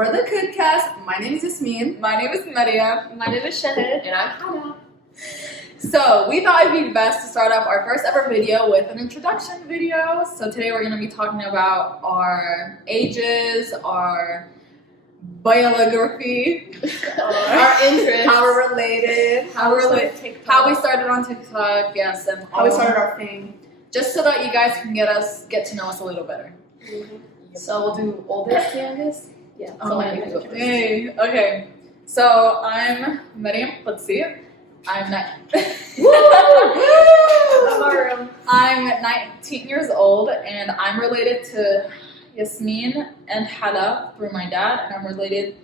for the KUDKAST. My name is Yasmin. My name is Maria. My name is Shahid. And I'm Hannah. So we thought it'd be best to start off our first ever video with an introduction video. So today we're going to be talking about our ages, our biography, Our interests. How we're related. how we started on TikTok, yes, and How we started our fame. just so that you guys can get to know us a little better. So we'll do oldest to youngest. Yeah. Oh, So my my God. Yay. Okay, so I'm Maryam. Let's see. I'm I'm 19 years old, and I'm related to Yasmin and Hala through my dad, and I'm related,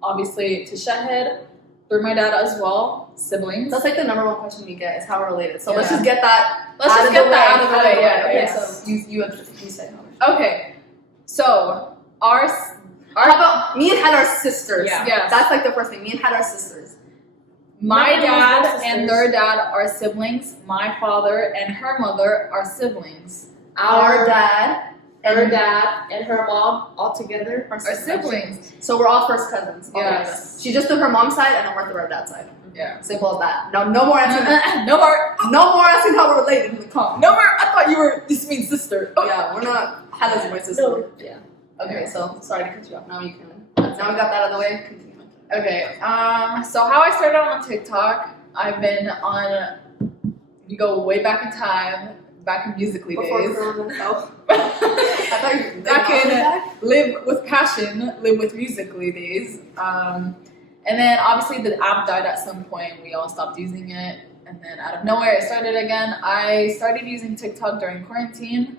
obviously, to Shahid through my dad as well, siblings. That's like the number one question we get is how we're related. So let's Yeah. just get that. Let's just get that out of the way. Yeah. Okay, Yes. so you say how much. Okay, so our How about me and Had are sisters? Yeah. Yes. That's like the first thing. Me and Had are sisters. my My dad sisters. and their dad are siblings. My father and her mother are siblings. Our dad her dad and her mom all together are Are sisters. siblings. So we're all first cousins. all Yes. of us. She just through her mom's side, and then we're through our dad's side. Yeah. Simple as that. No more asking. No more. No more asking how we're related in the comments. No more. I thought you were Yasmin's sister. Oh. Yeah, we're not. Hannah's my sister. No. Yeah. Okay, so sorry to cut you off. Now you can. Now we got that out of the way. Continue. Okay. So how I started on TikTok, I've been on. You go way back in time, back in Musical.ly Before days. Corona. Oh. I thought you Back in Live with Passion, Live with Musical.ly days. And then obviously the app died at some point. We all stopped using it. And then out of nowhere, it started again. I started using TikTok during quarantine.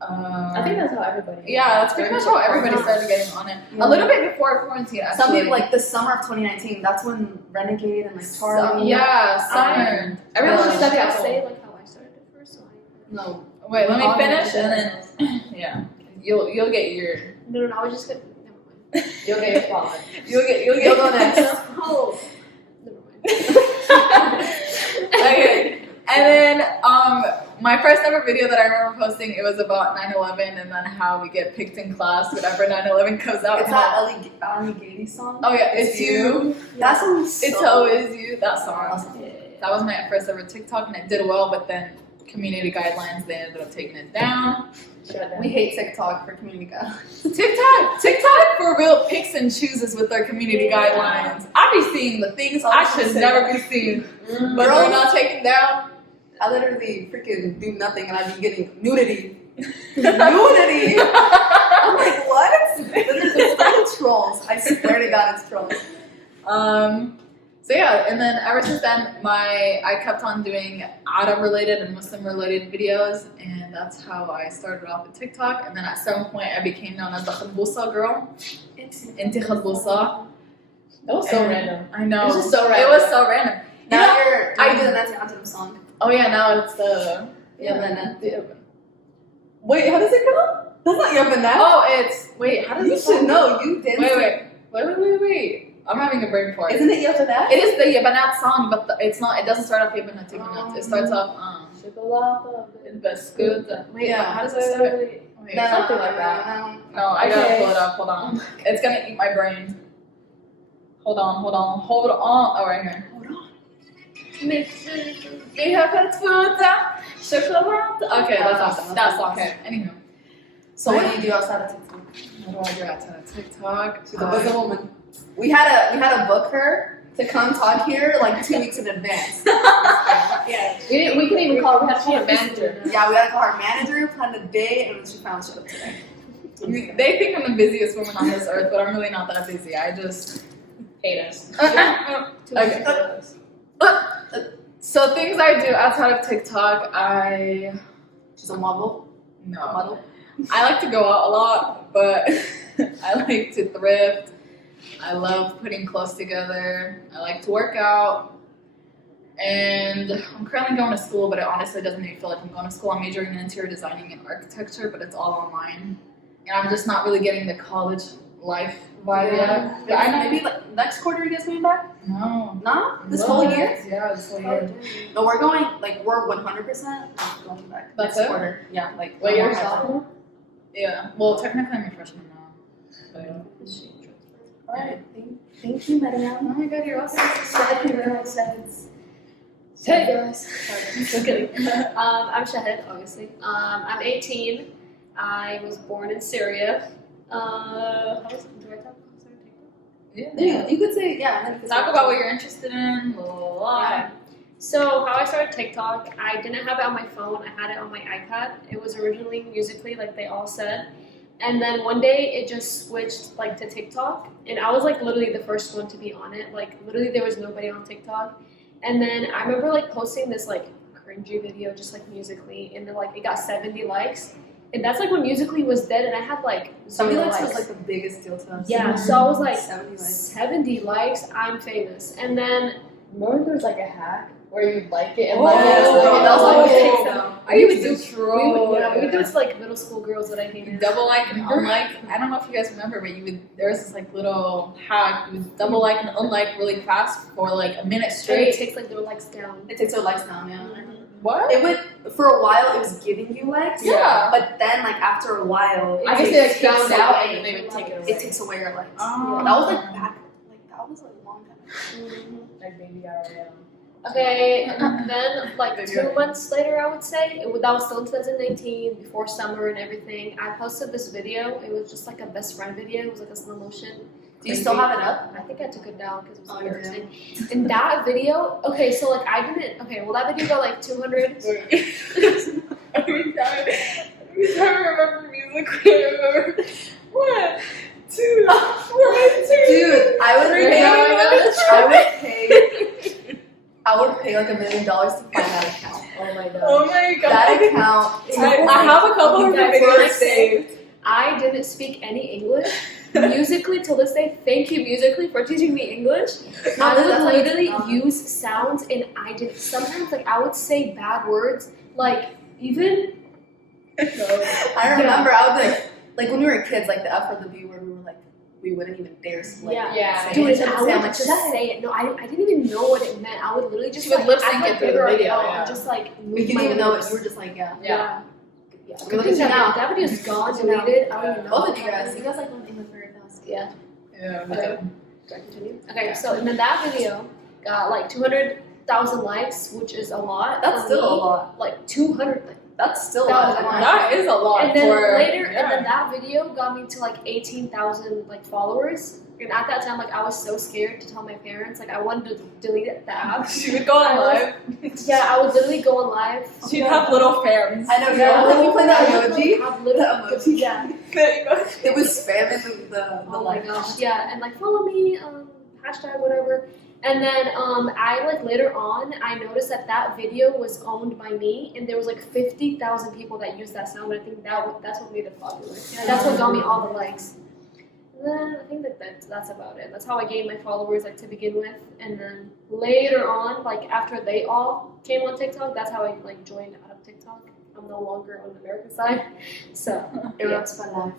I think that's how everybody. Yeah, that's pretty much how everybody started getting on it. Yeah. A little bit before quarantine, actually. Some people like the summer of 2019. That's when Renegade and like Charlie. Yeah, summer. Everyone Yeah. just said I say like how I started it first. So No. Wait, let me All finish the- and then yeah, you'll get your No, I was just gonna. Never mind. You'll get your flowers. you'll go next. Oh. Never mind. Okay, and then my first ever video that I remember posting, it was about 9/11 and then how we get picked in class whenever 9/11 comes out. It's that Ali Gady song. Oh yeah, it's you. That song's It's so always you. That song. awesome. That was my first ever TikTok, and it did well. But then community guidelines, they ended up taking it down. We hate TikTok for community guidelines. TikTok for real picks and chooses with their community guidelines. I be seeing the things I should never be seeing, but they're not taken down. I literally freaking do nothing and I be getting nudity. Nudity! I'm like, what? It's like trolls. I swear to God, it's trolls. So yeah, and then ever since then, I kept on doing Arab related and Muslim related videos, and that's how I started off with TikTok. And then at some point, I became known as the Khadbusa girl. Inti Khadbusa. That was so And random. I know. It was just so It random. was so random. Now You know, I I- do the Nancy Anthem song. Oh yeah, now it's the Wait, how does it go? That's not Yabana. Oh, it's wait. How does You it should go? know. You did. Wait. I'm having a brain fart. Isn't it Yabana? It is the Yabanat song, but it's not. It doesn't start off Yabanat. It starts off Biscuit. Wait, Yeah. how does it start? Wait, Something like that. No, I gotta Okay. pull it up. Hold on. It's gonna eat my brain. Hold on. Oh, right here. Okay, that's awesome. That's awesome. Okay. Anywho, So what do you do outside of TikTok? what do I do outside of TikTok? She's a businesswoman. We had to book her to come talk here like 2 weeks in advance. Yeah. We couldn't even call. We had to call a manager. Yeah, we had to call our manager, plan the day, and she finally showed up today. I mean, they think I'm the busiest woman on this earth, but I'm really not that busy. I just Hate us. okay. So things I do outside of TikTok, She's a model. no. I like to go out a lot, but I like to thrift. I love putting clothes together. I like to work out. And I'm currently going to school, but it honestly doesn't even feel like I'm going to school. I'm majoring in interior designing and architecture, but it's all online. And I'm just not really getting the college life vibe yet. But I know Maybe like next quarter you guys coming back? No. Nah? This What? whole year? Yeah, this whole year. No, we're going, like, we're 100% going back That's next it? quarter. Yeah, like. Wait, you're a one more time. sophomore? Yeah. Well, technically I'm a freshman now. But Alright, thank you, Mariam. Oh my god, you're awesome. Hey guys. Just kidding. I'm Shahid, obviously. I'm 18. I was born in Syria. Do I talk? Yeah. You could say, yeah. And then you could Talk say- about what you're interested in. Blah, blah, blah. Yeah. So how I started TikTok, I didn't have it on my phone. I had it on my iPad. It was originally Musically, like they all said. And then one day it just switched like to TikTok, and I was like literally the first one to be on it. Like literally there was nobody on TikTok. And then I remember like posting this like cringy video just like Musically, and then like it got 70 likes. And that's like when Musically was dead, and I had like 0 Something likes. was like the biggest deal to us. Yeah, so I was like 70 likes. 70 likes, I'm famous. And then Remember there was like a hack where you'd like it and Oh, like it. yes, and that was like like it. so. I used to we troll. would do it to like middle school girls that I hated. Double like and unlike. I don't know if you guys remember, but there was this like little hack. You would double like and unlike really fast for like a minute And it straight. takes like their likes down. It takes their likes down, yeah. What? It would, for a while, it was giving you likes. Yeah. But then, like, after a while, I guess they like takes found out away- and they would take it away. It takes away your likes. Oh. That was like back, like, that was like a long time ago. Like baby RL. Okay, and then like 2 months later, I would say, that was still in 2019, before summer and everything, I posted this video. It was just like a best friend video. It was like a slow motion. Do you still have it up? I think I took it down because it was Oh, you embarrassing. And that video, okay, so like I didn't, okay, well that video got like 200. Every time I remember Musically, I remember 1, 2, 1, 2. Dude, I would pay like $1 million to find that account. Oh my god. Oh my god. That account. I have a couple of Guys, videos when saved. I didn't speak any English. Musically, to this day, thank you Musically for teaching me English. I would that's like, literally use sounds, and I did sometimes like I would say bad words, like even. I remember I would like when we were kids, like the F or the B word, we wouldn't even dare like, Yeah. Yeah. say Dude, it. and I Say, would I'm like, just "Shut it." say it. No, I didn't even know what it meant. I would literally just She would like, lip sync act like it through the Pedro video, Ariel yeah. and just like We move didn't my even know it. lips. You were just like, yeah. Yeah. We're looking at you now. That video's gone, deleted. I don't even know. Both of you guys like learn English very fast. Yeah. Yeah, Okay. Do I continue? Okay, so and then that video got like 200,000 likes, which is a lot. That's for still me. a lot. Like 200. That's still a That lot. was a lot. that is a lot And then for later, yeah. and then that video got me to like 18,000 like followers. And at that time, like I was so scared to tell my parents. Like I wanted to delete the app. She would go on live. Yeah, I would literally go on live. She'd have little fans. I know. Yeah. Let me play that I would emoji. have literally- The emoji. Yeah. There you go. It was spamming the Oh my like. gosh. Yeah, and like follow me, hashtag whatever. And then I like later on I noticed that video was owned by me, and there was like 50,000 people that used that sound. But I think that's what made it popular. That's what got me all the likes. And then I think that's about it. That's how I gained my followers like to begin with. And then later on, like after they all came on TikTok, that's how I like joined out of TikTok. I'm no longer on the American side, so It runs my life.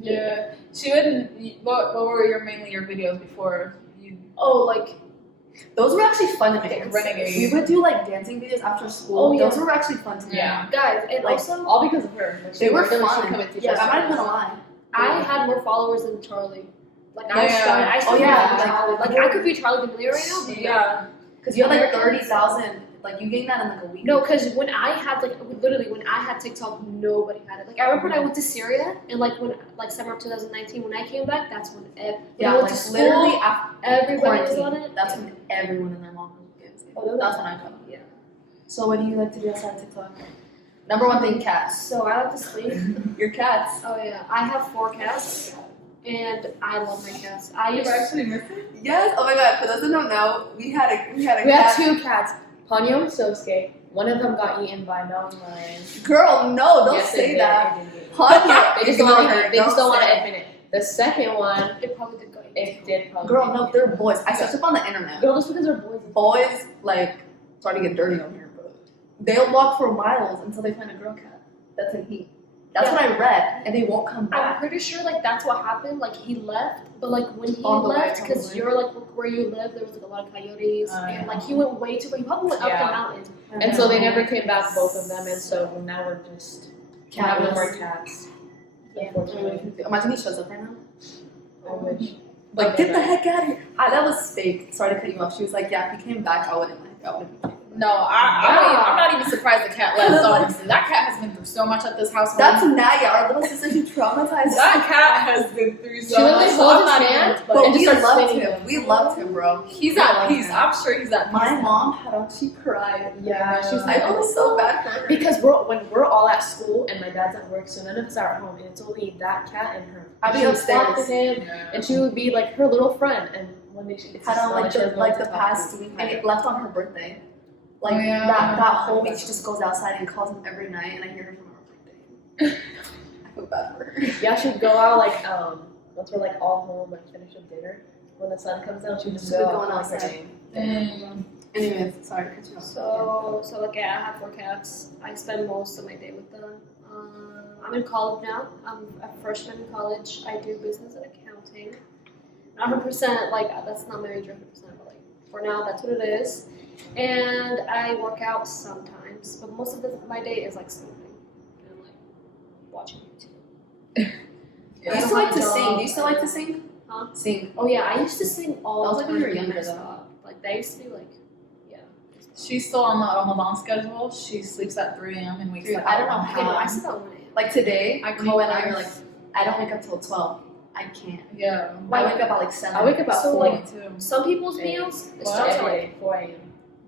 Yeah. She wouldn't. What were mainly your videos before you? oh like. Those were actually fun to dance. Renegade. We would do like dancing videos after school. Oh, yeah. Those were actually fun to do. Yeah. Guys, and Like, also All because of her. Like, They were she'd fun. come and teach Yeah, us I'm not even stuff. gonna lie. I had more followers than Charlie. Like I Yeah. started, I Oh, started yeah. with Charlie. Like I could be Charlie D'Amelio right now. But Yeah. Because you had like 30,000. Like you gained that in like a week. No, because when I had literally when I had TikTok, nobody had it. Like I remember when I went to Syria and like summer of 2019 when I came back, that's when when Yeah, I went like to school, literally after everybody was on quarantine. it. That's when everyone and their mom was dancing. Oh, That's when I got. Yeah. So what do you like to do outside TikTok? Number one thing, cats. So I like to sleep. Your cats. Oh yeah, I have 4 cats, and I love my cats. I You've used actually missed it. Yes. Oh my god. For those that don't know, we had a We cat. had 2 cats, Ponyo and Sosuke. One of them got eaten by a mountain lion. Girl, no, don't Yes, say it did. that. It did. Ponyo. They just Ignore don't, her. they just don't want say to it. admit it. The second one, it probably did go. it did probably. Girl, no, they're boys. I searched up on the internet. Girl, just because they're boys. Boys, like, sorry to get dirty on here, but they'll walk for miles until they find a girl cat. That's a he. That's Yeah. what I read, and they won't come I'm back. pretty sure like that's what happened. Like he left, but like when he On the way, left, because probably. you're like where you live, there was like a lot of coyotes, and like he went way too far. He probably went up Yeah. the mountain. And so they never came back, both of them, and so now we're just having Catless. more cats. Yeah. Unfortunately. Imagine he shows up right now. I wish. Like, get the heck out of here. That was fake. Sorry to cut you off. She was like, yeah, if he came back, I wouldn't. No, I'm not even surprised the cat left, honestly. That cat has been through so much at this household. That's Naya, our little sister who traumatized. That cat has been through so She much. literally So holds I'm his not hand, even- But and we just starts loved spinning him. him. We loved him, bro. He's We at loved peace. him. I'm sure he's at peace. My mom had him. She cried. Yeah, she's I like, feel so bad for her. because when we're all at school and my dad's at work, so none of us are at home, and it's only that cat and her. I'd be She would upstairs. talk to him, and she would be like her little friend. And one day it's had just on she has no one the to talk past to. week, and it left on her birthday. Like Oh, yeah. that whole week, she just goes outside and calls him every night, and I hear her from her birthday. I feel bad for her. Yeah, she'd go out like once we're like all home, like finish up dinner. When the sun comes out, she'd just She'd be go going out with her outside. name. Anyways, sorry to cut you off. So like yeah, I have 4 cats. I spend most of my day with them. I'm in college now. I'm a freshman in college. I do business and accounting. Not 100%, like that's not my major 100%, but like for now that's what it is. And I work out sometimes, but most of my day is like sleeping and like watching YouTube. I used to like to sing. Do you still like to sing? Huh? Sing. Oh yeah, I used to sing all That was the like time when you were when younger, I though. stopped. Like that used to be like, yeah. She's still on the Ramadan schedule. She sleeps at 3 a.m. and wakes Dude, up I at don't know 1 how. Okay, no, I a.m. sleep at 1 a.m. Like today, I Chloe and I were can't. like, I don't wake up till 12. I can't. Yeah. I wake up at like 7. I wake up at So, 4. like, Me too. Some people's Eight. meals it What? starts at Every like day, 4 a.m.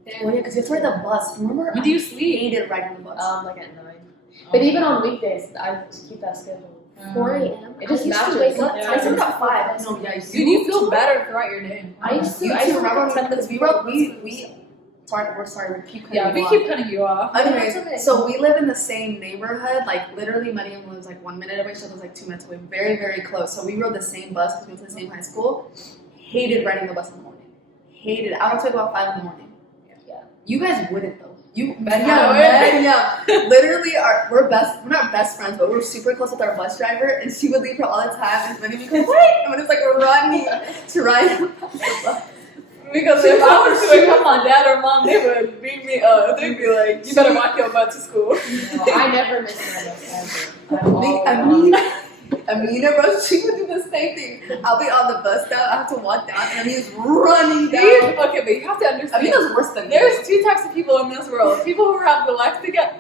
Oh yeah, because you have to ride the bus. Remember? When do you I sleep? hated riding the bus. Like at 9. But even on weekdays, I just keep that schedule. 4 a.m. It just I used matches. to wake up. Yeah. I sleep at 5. No, yeah, Dude, you feel better throughout your day. I used to. You I used two to wake remember up because we we're sorry, we keep cutting Yeah, you we off. keep cutting you off. Anyways, That's okay. so we live in the same neighborhood. Like literally, Mariam lives like 1 minute away. She lives like 2 minutes away. Very, very close. So we rode the same bus because we went to the same high school. Hated riding the bus in the morning. Hated it. I don't wake up at 5 in the morning. Yeah. You guys wouldn't though. You I would. Literally, we're not best friends, but we're super close with our bus driver, and she would leave her all the time. And Manny would be like, wait, and it's like running to ride the bus. Because if I was to wake up my dad or mom, they would beat me up. They'd be like, you better walk your butt to school. No, I never miss my bus ever. Amina, bro, she would do the same thing. I'll be on the bus now, I have to walk down, and Amina's running Okay, down. but you have to understand. Amina's worse than me. There's 2 types of people in this world: people who have their lives together,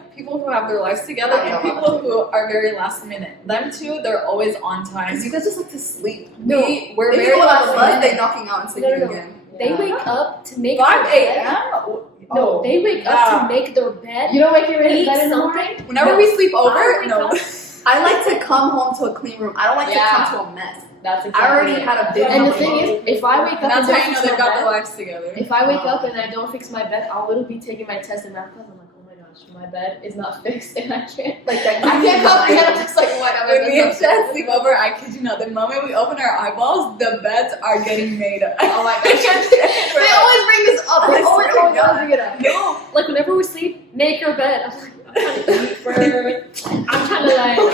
and people who are very last minute. Them 2, they're always on time. Because you guys just like to sleep. We're If very you go on last the bus, minute. they knocking out and sleeping No. again. They wake up to make 5 their bed. a.m. No, they wake up yeah. to make their bed. You don't wake your eat bed in the something. morning? Whenever we sleep I over, wake no. up- I like to come home to a clean room. I don't like Yeah. to come to a mess. That's I exactly already it. had a big And the house. thing is, if I wake up That's and how don't you know fix they've my got their bed, lives together. if I wake up and I don't fix my bed, I'll literally be taking my test in math class. I'm like, oh my gosh, my bed is not fixed and I can't. Like that. I can't comprehend. I'm just like, oh my god, my When me and bed's not Shed fixed. sleep over, I kid you not, the moment we open our eyeballs, the beds are getting made up. Oh my gosh. They always bring this up. They I always swear to God. bring it up. No, like whenever we sleep, make your bed. I'm like, I'm trying to eat first. I'm trying to like No, you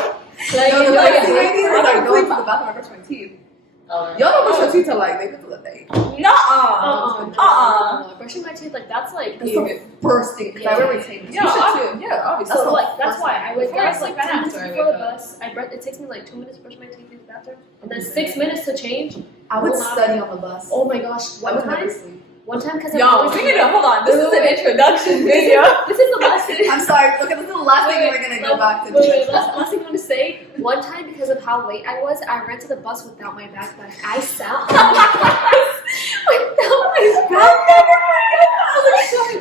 the know, best yeah. thing I do is I like don't going to sleep- the bathroom and brush my teeth. Oh, Y'all don't brush your teeth till like they get to the day. Nuh-uh. Brushing my teeth, like that's like That's the first thing because I wear retainers. Yeah, You should too. yeah, obviously. That's so the like that's first why thing. I wake Before I up sleep, like I 10 have minutes to, I before wake the up. bus. It takes me like 2 minutes to brush my teeth in the bathroom, and then 6 minutes to change. I would Hold on. study on the bus. Oh my gosh! I would never sleep. One time because Y'all, we need to hold on. This is an introduction video. This is the last thing. I'm sorry. Look, this is the last thing we're gonna go back to. Last thing I want to say. One time, because of how late I was, I ran to the bus without my backpack. I sat on the bus without my backpack.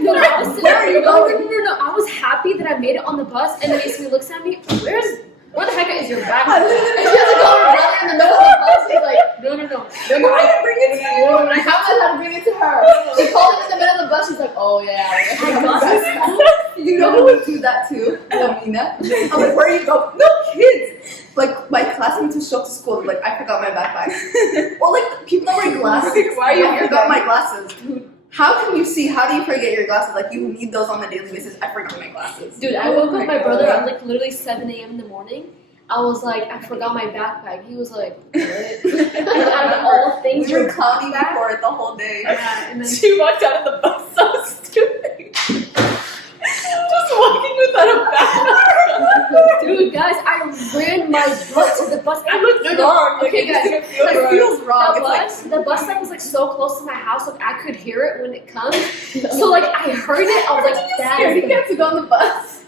No, I was Where are you going? No. I was happy that I made it on the bus, and then he looks at me. Where the heck is your I backpack? literally And she has to go and run in the middle of the bus. He's like, no. Why did you bring it to me? How am I how to bring it to her? She called him in the middle of the bus. She's like, oh yeah. You know who would do that too? Amina. I'm like, where are you going? No kids. Like my classmates who show up to school, like I forgot my backpack. Or like people that wear glasses. Why are you I forgot my glasses. How can you see? How do you forget your glasses? Like you need those on a daily basis. I forgot my glasses. Dude, I woke Oh up my my brother God. at like literally 7 a.m. in the morning. I was like, I forgot my backpack. He was like, what? And out of all things, We were your clowning you backpack? for it the whole day. Yeah, and then She walked out of the bus so stupid. Just walking without a backpack. Dude, guys, I ran my butt to the bus. I looked wrong. Okay, guys, it feels wrong. the bus stop was like so close to my house, like I could hear it when it comes. So like I heard it, I was like, that Scared. is You get to go on the bus.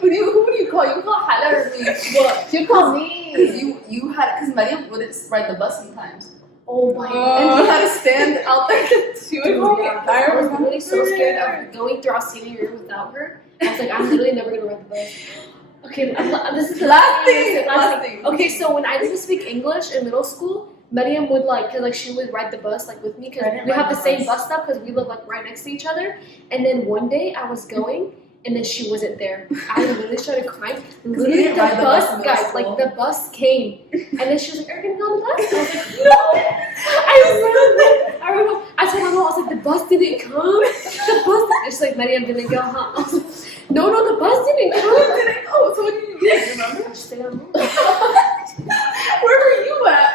Who do you call? You call Hala or me? What? You call me. Because Maria wouldn't ride the bus sometimes. oh my Oh. god. And you had to stand out there. She would call me. I was really so scared of going through our senior year without her. I was like, I'm literally never gonna ride the bus. Okay, this is the Last last thing. Okay, so when I didn't speak English in middle school, Mariam would cause she would ride the bus like with me because I didn't we ride have the the same bus. bus stop because we live like right next to each other. And then one day I was going and then she wasn't there. I literally started crying. Literally didn't the ride the bus bus, in middle guys, school. like the bus came and then she was like, "Are you gonna go on the bus?" I was like, "No." I remember. I told my mom, I was like, "The bus didn't come. The bus." And she's like, "Mariam didn't go, huh?" I was like, no, the bus didn't come. Oh, so what did you do? Remember? I stayed on home. Where were you at?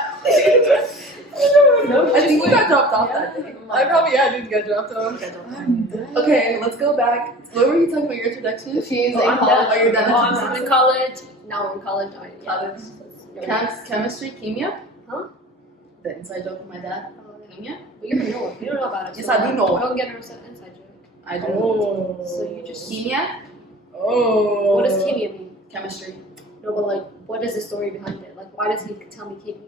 I think we got dropped off that day. I probably did get dropped off. Okay, let's go back. What were you talking about? Your introduction? She's Oh, in I'm college. done. Oh, you're done. I'm in college. Now we're in college. College. Chemistry, chemia? Huh? The inside joke of my dad. Chemia? But you don't know it. You don't know about it. Yes, I do know it. Don't get her inside joke. I do. Oh. So you just. Chemia? Oh. What does chemia mean? Chemistry. No, but like, what is the story behind it? Like, why does he tell me chemia?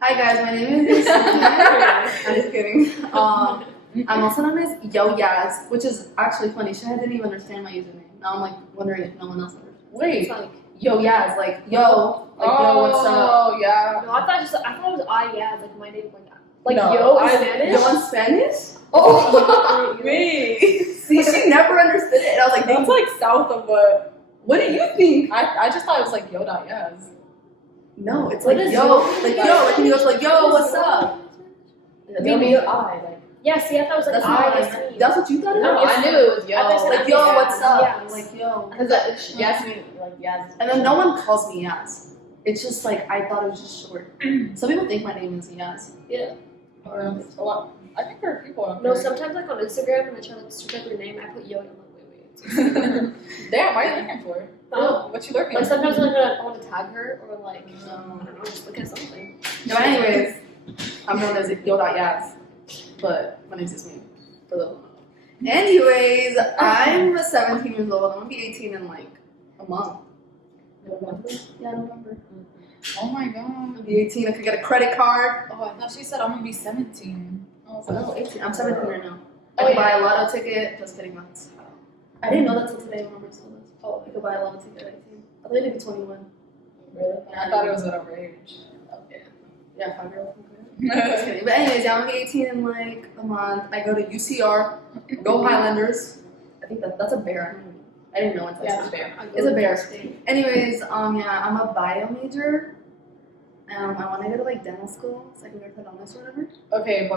Hi guys, my name is I'm just kidding. I'm also known as Yo Yaz, which is actually funny. I didn't even understand my username. Now I'm like wondering if no one else understands. It's Wait, like, Yo Yaz, like yo, what's up? Oh, yeah. no, I thought it was yeah, like my name, like No, yo in I- Spanish. Yo in Spanish? Oh, Me. See, she never understood it. And I was like, That's like south of what do you think? I just thought it was like Yoda, No, it's What like is yo, yo? like yo, like when you go to like yo, what's up? Maybe I like. Yeah, see, I thought it was like That's not what I yes, meant. me. That's what you thought it No, was? I knew it was yo. I thought you said Like yo, Yeah. what's up? Yes. Like yo. Because Yasmin, like Yas. And then no one calls me Yaz. It's just like I thought it was just short. Some people think my name is Yaz. Yeah. Or a lot. I think there are people out No, there. sometimes like on Instagram when I try to search up your name, I put yo and I'm like, wait. Damn, what are you looking for? Oh. What you looking Like for? sometimes when I want to tag her or like, I don't know, just look at something. No, anyways, I'm known as Yo.Yaz, but my name's Yasmin. For the anyways, I'm 17 years old. I'm gonna be 18 in like a month. November? Yeah, November. Oh my god. I'm gonna be 18. I could get a credit card. Oh, I thought she said I'm gonna be 17. I was like, Oh, 18. I'm 17 right now. I Oh, could yeah. buy a lotto ticket. Just kidding, that's I didn't know that till today when I was told this. Oh, I could buy a lotto ticket at 18. I thought it'd be 21. really? I thought it was at our age. Yeah, 5-year-old. Just kidding. But anyways, yeah, I'm gonna be 18 in like a month. I go to UCR. Go Highlanders. I think that's a bear. I didn't know until I Yeah, saw it's it. fair. It's a bear. Anyways, yeah, I'm a bio major. I want to go to like dental school, so I can go to dentist or whatever. Okay,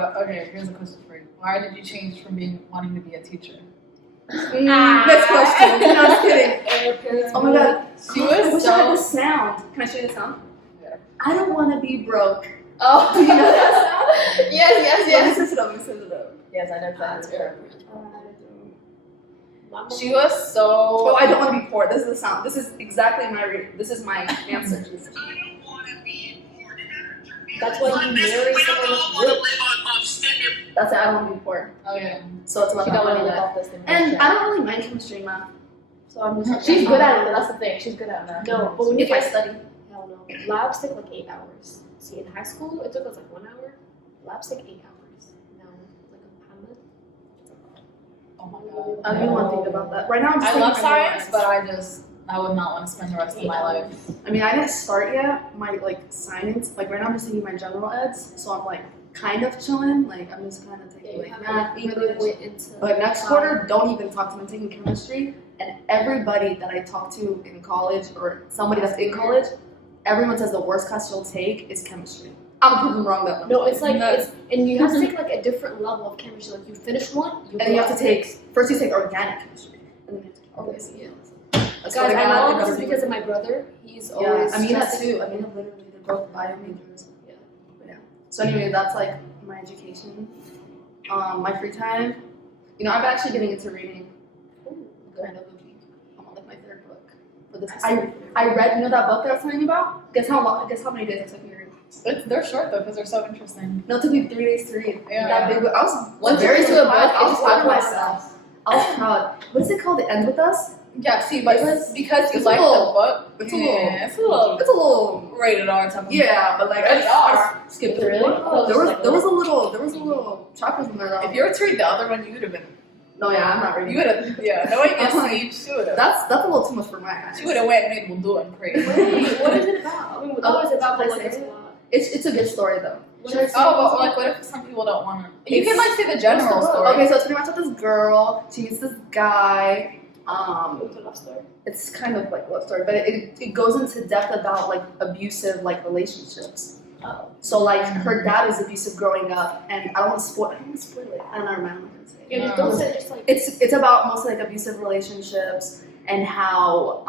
here's a question for you. Why did you change from wanting to be a teacher? Next question. No, I'm just kidding. Oh my god. She I was wish I had so. the sound. Can I show you the sound? Yeah. I don't want to be broke. Oh, Do you know that sound? yes. Let me set it up. Let me set it up. Yes, I know That's that. Mama. She was so. Oh, I don't want to be poor. This is the sound. This is exactly this is my answer. That's why you marry someone that's rich. That's it. I don't want to be poor. Oh yeah. So it's about She that don't want to money live that. off this thing. And I don't really mind chemistry and math. So I'm just. She's good at it. That's the thing. She's good at that. No, but when you If I guys study. hell no. Labs take like 8 hours. See, in high school it took us like 1 hour. Labs take 8 hours. No, like a month. Oh my god. I don't even want to think about that. Right now I'm just I love thinking science, of but I would not want to spend the rest of my life. I mean, I didn't start yet. My like science, like right now I'm just taking my general eds, so I'm like kind of chilling. Like I'm just kind of taking like math, really English. went into. But next quarter, don't even talk to me. I'm taking chemistry, and everybody that I talk to in college or somebody that's in college, everyone says the worst class you'll take is chemistry. I'm proving wrong that. No, it's like No. it's and you have to take like a different level of chemistry. Like you finish one, and then you have to take first you take organic chemistry, and then you have to take organic. Yeah. That's Guys, what I got. know It this is doesn't because of my brother. He's Yeah, always. I mean that stressing- too. I mean, literally, they're both bio majors. Yeah. But yeah. So anyway, that's like my education. My free time. You know, I'm actually getting into reading. Kind of. I'm on like my third book for But I read, you know that book that I was telling you about? Guess how many days it took me to read? They're short though because they're so interesting. No, it took me 3 days to read. Yeah. That big book. I was Once you very read to a book, surprised. I was it's proud of like myself. I was proud. What is it called? It Ends With Us? Yeah, see, but because you it's like a little- the book, it's a little- it's a little It's a little rated R type of yeah, but like Rated I skipped it. Really? Oh, There was just like there was a little chapters in there though. If you were to read the other one, you would have been. No, yeah, I'm not reading. You would have. Yeah, knowing your I'm like, sleep, she would have. That's a little too much for my eyes. She would have went and made Wudu and prayed. Wait, what is it about? I mean, what is it about? But like, it's a lot. It's a good story though. Oh, but like, what if some people don't want to? You can like say the general story. Okay, so it's pretty much about this girl. She meets this guy. It's a love story. It's kind of like a love story, but it goes into depth about like abusive like relationships. Oh. So like her dad was abusive growing up, and I don't want to spoil it. I don't know, man. I'm not gonna say it. Yeah, just don't say just like. It's about mostly like abusive relationships and how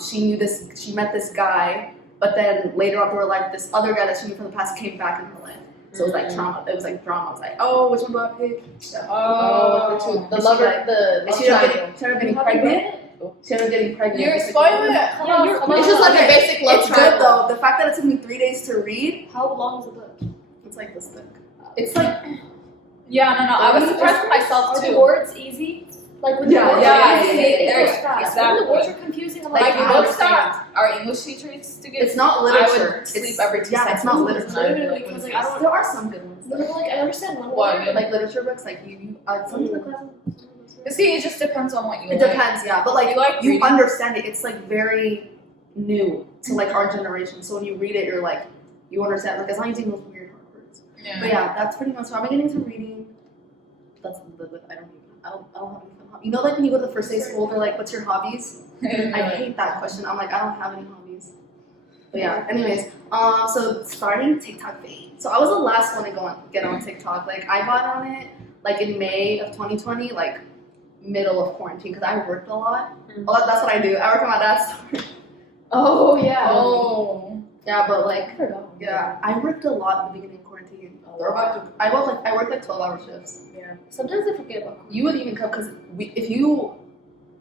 she met this guy, but then later on through her life, this other guy that she knew from the past came back in her life. So it was like trauma. It was like drama. It was like, oh, which one do I pick? Oh, the lover, the And love she ended triangle. up getting pregnant. She ended up getting pregnant. You're spoiling it. Yeah, you're It's just like a basic love It's good triangle. though. The fact that it took me 3 days to read, How long is the book? it's like this thick. It's like Yeah, no. I was surprised for myself Are the too. words easy? Like when the Yeah, words yeah, are yeah, easy, yeah, it yeah, goes yeah, fast. exactly. When the words are confusing, I'm Like, like, Like I books that our English teacher used to give. it's not I literature. would sleep It's every 2 yeah, seconds. it's not and literature. I would be Literally, like, because, what like, is I this? There are some good ones. no, like I understand one What, word. good? Like literature books, like you some of the classes. But see, it just depends on what you It like. depends, yeah. But like You like you reading? understand it. It's like very new to like our generation. So when you read it, you're like you understand. Like as long as you know those weird hard words. Yeah. But yeah, that's pretty much. So I'm getting into reading. That's the I don't have any fun hobbies. You know, like when you go to the first day of school, they're like, "What's your hobbies?" I hate that question. I'm like, I don't have any hobbies. But yeah, anyways, so starting TikTok fame. So I was the last one to get on TikTok. Like I got on it like in May of 2020, like middle of quarantine, because I worked a lot. That's what I do. I work at my dad's store. Oh yeah. Oh. Yeah, but like, I forgot. yeah, I worked a lot at the beginning of quarantine. I worked like 12-hour shifts. Yeah. Sometimes I forget about. You would even come because if you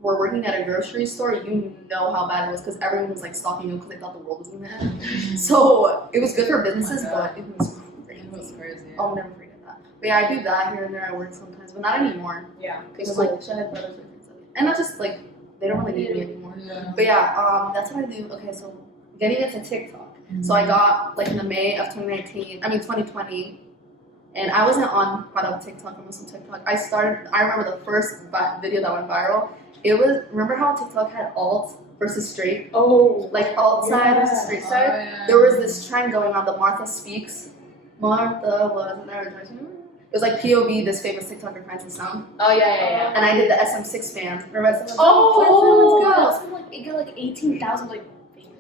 were working at a grocery store, you know how bad it was because everyone was like stalking you because they thought the world was gonna end. So it was good for businesses, but it was crazy. It was crazy. I'll never forget that. But yeah, I do that here and there. I work sometimes, but not anymore. Yeah. Because like Shahid brothers or things like that. And not just like they don't really need me anymore. Yeah. But yeah, that's what I do. Okay, so getting into TikTok. So I got like in the May of 2020, and I wasn't on quite on TikTok. I was on TikTok. I remember the first video that went viral. It was, remember how TikTok had alt versus straight? Oh. Like alt side versus straight side? yeah. There was this trend going on, the Martha Speaks. Martha was an average. It was like POV, this famous TikToker finds a sound. Oh yeah. And I did the SM6 fan. Remember SM6? Oh, Let's that's like it got like 18,000 like.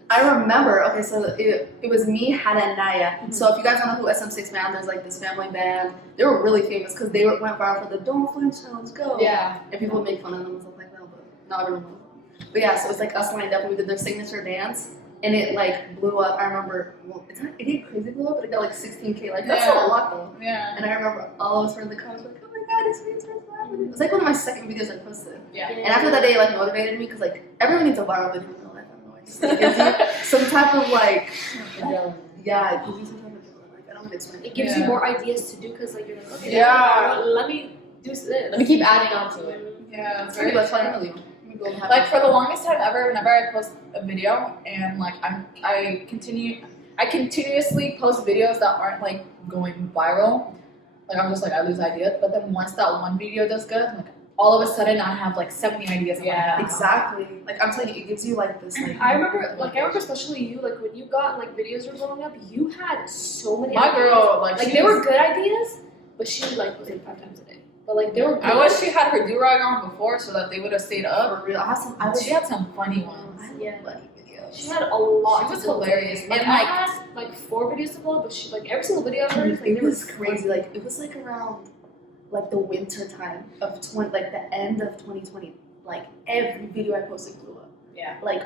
I remember, okay, so it was me, Hannah, and Naya. So if you guys don't know who SM6 band, there's like this family band. They were really famous because they went viral for the Don't Flinch Challenge, go. Yeah. And people would make fun of them and stuff like that, but not everyone knows them. But yeah, so it's like us lined up and we did their signature dance. And it like blew up. I remember, well, it didn't crazy blow up, but it got like 16K. Like, that's not a lot though. Yeah. And I remember all of us were in the comments like, oh my god, it's me, it was like one of my second videos I posted. Yeah. And after that day, it like motivated me because like everyone needs a viral video in their life. I don't know. It just like, gives you some type of like, yeah, it gives you some type of like I don't want to explain. It gives Yeah. you more ideas to do because like you're like, okay, Yeah. let me do this. Let me keep adding on to it. Yeah. It's Pretty very much like really. like for the longest time ever, whenever I post a video and like I continuously post videos that aren't like going viral. Like I'm just like I lose ideas, but then once that one video does good, like all of a sudden I have like 70 ideas in my head. Exactly. Like I'm telling you, it gives you like this like. I remember especially you, like when you got like videos were going up, you had so many My ideas. girl, like Like she they was- were good ideas, but she like was like 5 times a day. But like they were good. I wish she had her do-rag on before so that they would have stayed up. For real, I have some. She had some funny ones. Yeah. Funny videos. She had a lot. She was to upload. hilarious. Like And, I like- had like 4 videos to upload, but she like every single video of hers, like It they was were crazy. Like it was like around like the winter time of like the end of 2020. Like every video I posted blew up. Yeah. Like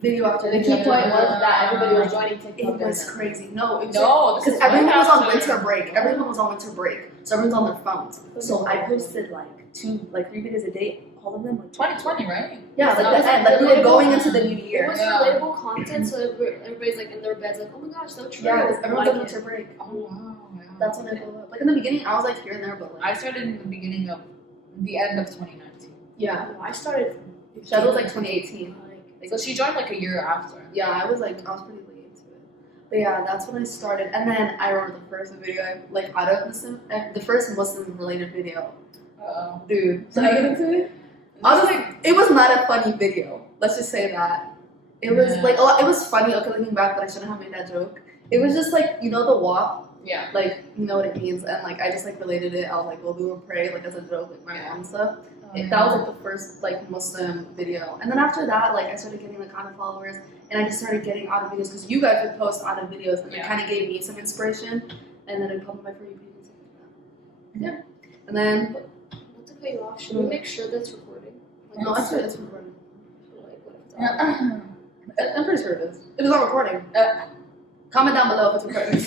video after The video. key point after was that everybody was joining TikTok. It was crazy. No, it was No, this because is everyone right was on after. winter break. Everyone was on winter break, so everyone's on their phones. So I posted like 3 videos a day. all of them like 2020, right? yeah, like So the it's end, like like we were relatable. going into the new It year. was Yeah. relatable content, so everybody's like in their beds, like, oh my gosh, so true. Yeah, because everyone's Like on it. winter break. Oh wow. Yeah. That's when I blew up. Like in the beginning, I was like here and there, but like I started in the beginning of the end of 2019. yeah, No, I started. Shadow was like 2018. So she joined like a year after. Yeah, I was pretty late into it. But yeah, that's when I started. And then I remember the first video I like out of the first Muslim related video. Uh-oh. Dude. Should I get into it? Honestly, it was not a funny video. Let's just say that. It was Yeah. like it was funny, okay, looking back, but I shouldn't have made that joke. It was just like, you know the walk? Yeah. Like, you know what it means, and like I just like related it. I was like, well, we will pray like as a joke, like my mom and stuff. That was like the first like Muslim video, and then after that, like I started getting like auto followers, and I just started getting auto videos because you guys would post auto videos, and it Yeah. kind of gave me some inspiration, and then it pop on my For You page and stuff like that. Yeah, and then Not to cut you off, should we make sure that's recording? Like, no, actually it's recording. like, what if it's on? I'm pretty sure it is. If it's not recording, comment down below if it's recording.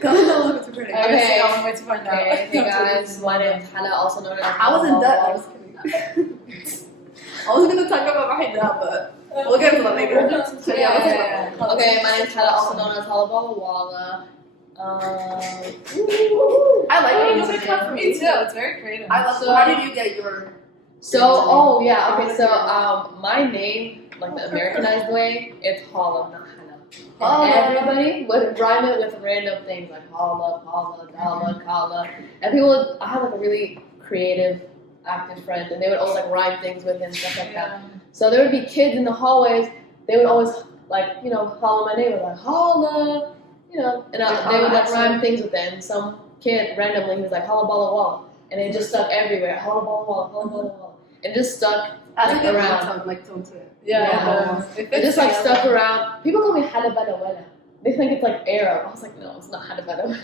Comment down below if it's recording. Okay. I want to wait to find out. Okay, hey guys, my name is Hannah, also known as I was in debt. I was kidding. I was gonna talk about my dad, but we'll get into that later. So yeah, let's talk about it. Okay, my name is Hannah, also known as Halabala Walla. I like Oh, it. you picked up for me too. It's very creative. I love. So- How did you get your? Oh yeah, okay, so my name, like the Americanized way, it's Hala, not Hannah. Hala. And everybody would rhyme it with random things like Hala, Hala, Dala, Kala. And people would, I had like a really creative, active friend, and they would always like rhyme things with it and stuff like that. So there would be kids in the hallways, they would always like, you know, holler my name, like Hala, you know, and they would like rhyme things with it. And some kid randomly, he was like Hala Bala Walla, and it just stuck everywhere. Hala Bala Walla, Hala Bala Walla. It just stuck As like, a good around. tone to it. Yeah. It just like stuck around. People call me Hannah Badawela. They think it's like Arab. I was like, no, it's not Hannah Badawela.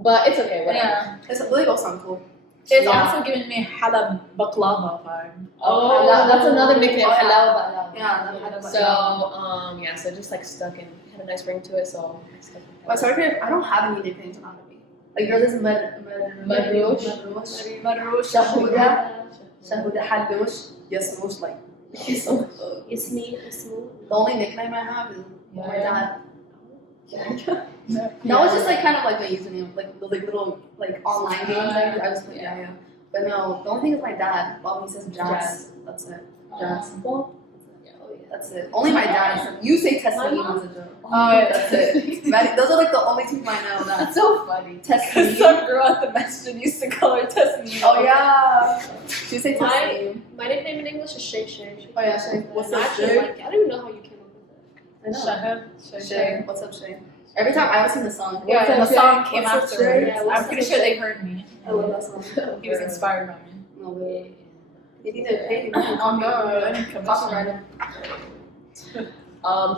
But it's okay, whatever. Yeah. It's really both sound cool. It's Yeah. also giving me Hala Baklava vibe. Oh, that's another nickname. Oh, yeah. Halawa. Yeah. So, so it just like stuck and had a nice ring to it. So I stuck with Well, that. sorry, I don't have any nicknames in Arabic. Like yours is Madrouche. Shahuda. Shahuda Haddouche. Yasmouche, like. It's me, it's me. The only nickname I have is my dad. Yeah. That was just like kind of like my username, like the like, little like online games. I just put yeah. But no, the only thing is my dad. Well, he says Jazz. That's it. Jazz. That's it. Only my dad. Says, you say Testimonium as a joke. Oh, yeah. That's it. Maddie, those are like the only two I know. That's so funny. Testimonium. Some girl at the masjid used to call her Testimonium. Oh yeah. She say Testimonium. My nickname in English is Shay Shay. Oh yeah, Shay. What's up, Actually, Shay? like, I don't even know how you came up with it. I know. Shahab. Shay. What's up, Shay? Every time I listen to the song. Yeah, What's up, the song came What's up, afterwards. Shay? Yeah, what's I'm pretty up, sure Shay? they heard me. I love that song. He was inspired by me. No way. They need to pay me. Oh no, I need commission. Copyright.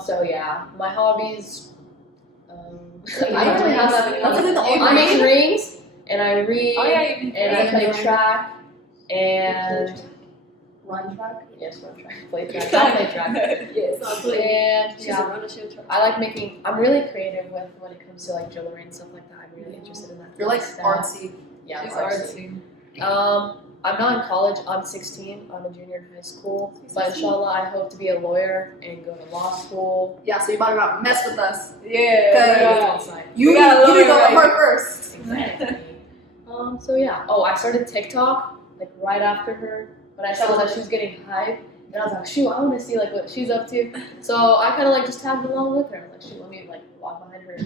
So yeah, my hobbies. I I don't really have that many. That's like the only I make rings and I read Oh yeah, you and I play play track and Run track. yes, run track, play track, I play track. It's not good. And She's yeah, a runner, she'll try. I like making. I'm really creative with when it comes to like jewelry and stuff like that. I'm really interested in that. You're like stuff. artsy. Yeah, She's I'm artsy. artsy. I'm not in college. I'm 16. I'm a junior in high school. But inshallah, I hope to be a lawyer and go to law school. Yeah, so you better not mess with us. Yeah. You We need gotta to lower go it. to her first. Exactly. So yeah. Oh, I started TikTok like right after her when I saw that she was getting hype, and I was like, shoot, I want to see like what she's up to. So I kind of like just tagged along with her. I was like, shoot, let me like walk behind her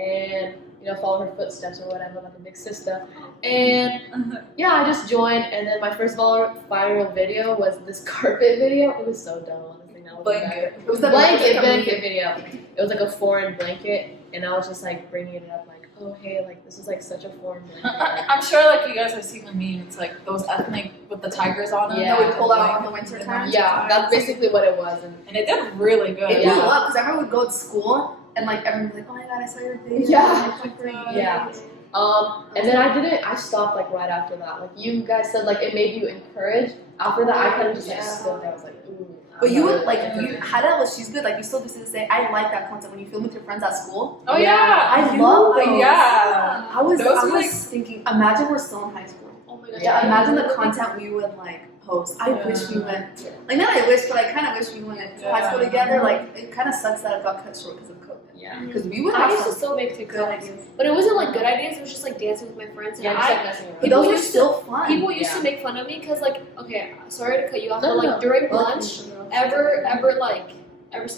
and follow her footsteps or whatever, like a big sister. And yeah, I just joined, and then my first viral video was this carpet video. It was so dumb, honestly. Now Blanket. It was the blanket video. It was like a foreign blanket, and I was just like bringing it up, like, oh hey, like this is like such a foreign blanket. Like, I'm sure like you guys have seen the meme. It's like those ethnic with the tigers on them. Yeah. That we pull out in the winter time. yeah, that's basically what it was. And And it did really good. It Yeah. blew up because I remember we'd go to video and like everyone was like, oh my god, I saw your video. Yeah. Like, great. Yeah. And then I stopped like right after that. Like you guys said, like it made you encouraged. After that, I kind of just like stood there. I was like, ooh. But you would like I'm not you Hada was she's good. Like you still do the same. I like that concept when you film with your friends at school. Oh Yeah. yeah. I love those. Yeah. I was Those were, thinking, imagine we're still in high school. Oh my Yeah, imagine the content we would like post. I wish we went. Like not I wish, but I kind of wish we went to high school together. Like it kind of sucks that it got cut short because of COVID. Yeah. Because we would I have used to some still make good TikToks, ideas. but it wasn't like good ideas. It was just like dancing with my friends. And Yeah, just like messing around. People Those are used to- still fun. people used Yeah. to make fun of me because like, okay, sorry to cut you off, No, but like no. during Well, lunch, every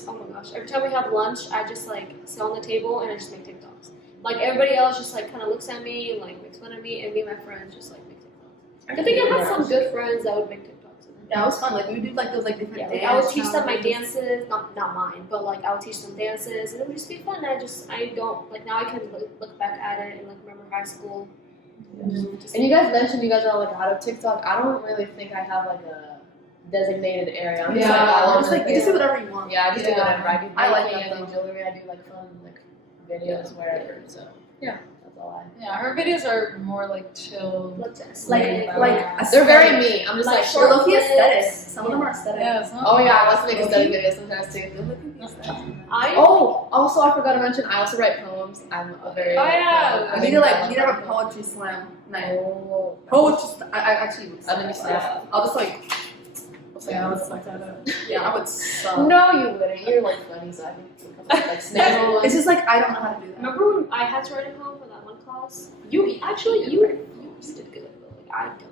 oh my gosh, every time we have lunch, I just like sit on the table and I just make TikToks. Like everybody else just like kind of looks at me and like makes fun of me, and me and my friends just like make TikToks. I think I had some good friends that would make TikToks. Yeah, it was fun. Like we would do like those like different Yeah, like dance I would teach them my challenges. dances, not mine, but like I would teach them dances, and it would just be fun. I don't like now I can look back at it and like remember high school. Just, And you guys mentioned you guys are like out of TikTok. I don't really think I have like a designated area. I'm just like all over just the like you just place. do whatever you want. Yeah, I just do Yeah. whatever. I do I like baking, that, I do though. jewelry, I do like fun like videos wherever. So Yeah. that's all I. Yeah, her videos are more like chill. like this, Like Yeah. They're very me. I'm just Like like short Short low clips. aesthetics. Some of them are aesthetic. Yeah, it's not Oh yeah, let's make Okay. aesthetic videos sometimes too. I Oh, also I forgot to mention I also write poems. I'm a very Oh, yeah. We need to like we need to have a poetry slam night. Oh, Poetry. I actually would. I'm gonna be sad. I'll just like. Yeah, I would suck that up. Yeah, I would suck. No, you wouldn't. You're like funny, so I think like snake. It's just like I don't know how to do that. remember when I had to write a poem for that one class. You did good, but like I don't.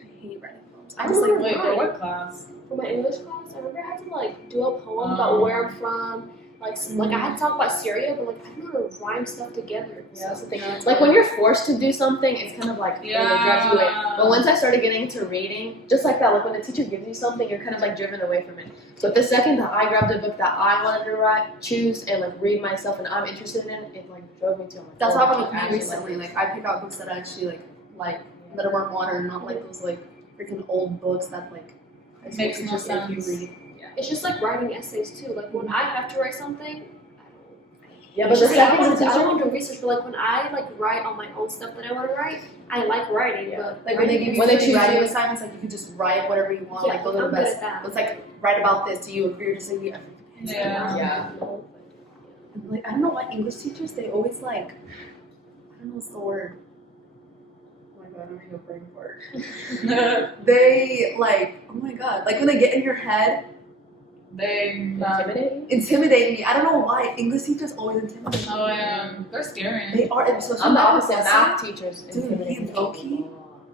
I hate writing poems. I I just like remember Wait, for mine. what class? For my English class, I remember I had to like do a poem about where I'm from. Like I had to talk about Syria, but like I don't know how to rhyme stuff together. Yeah, that's the thing. Like when you're forced to do something, it's kind of like Yeah. it drives you away. But once I started getting into reading, just like that, like when the teacher gives you something, you're kind of like driven away from it. But the second that I grabbed a book that I wanted to choose and like read myself and I'm interested in, it like drove me to. Like, That's oh, what happened with I me actually recently. this. Like I pick out books that I actually like that are more modern, not like those like freaking old books that like high school Makes no teachers make you sense. read. It's just like writing essays too. Like when I have to write something, Yeah, it's but the just, like, second I the don't teacher, want to do research. But like when I like write on my own stuff that I want to write, I like writing. Yeah. But Like when they give you When they free choose writing you- assignments, like you could just write whatever you want. Yeah, like those are I'm the good best. at that. It's like write about this. Do you agree or disagree? Yeah. yeah. And, like I don't know why English teachers they always like I don't know what's the word. Oh my god, I'm having a brain fart. They like oh my god, like when they get in your head, They Intimidating? intimidate me. I don't know why English teachers always intimidate me. Oh yeah, they're scary. They are. And so I'm the my opposite. professor- Math teachers. Dude, intimidate he's me. low-key.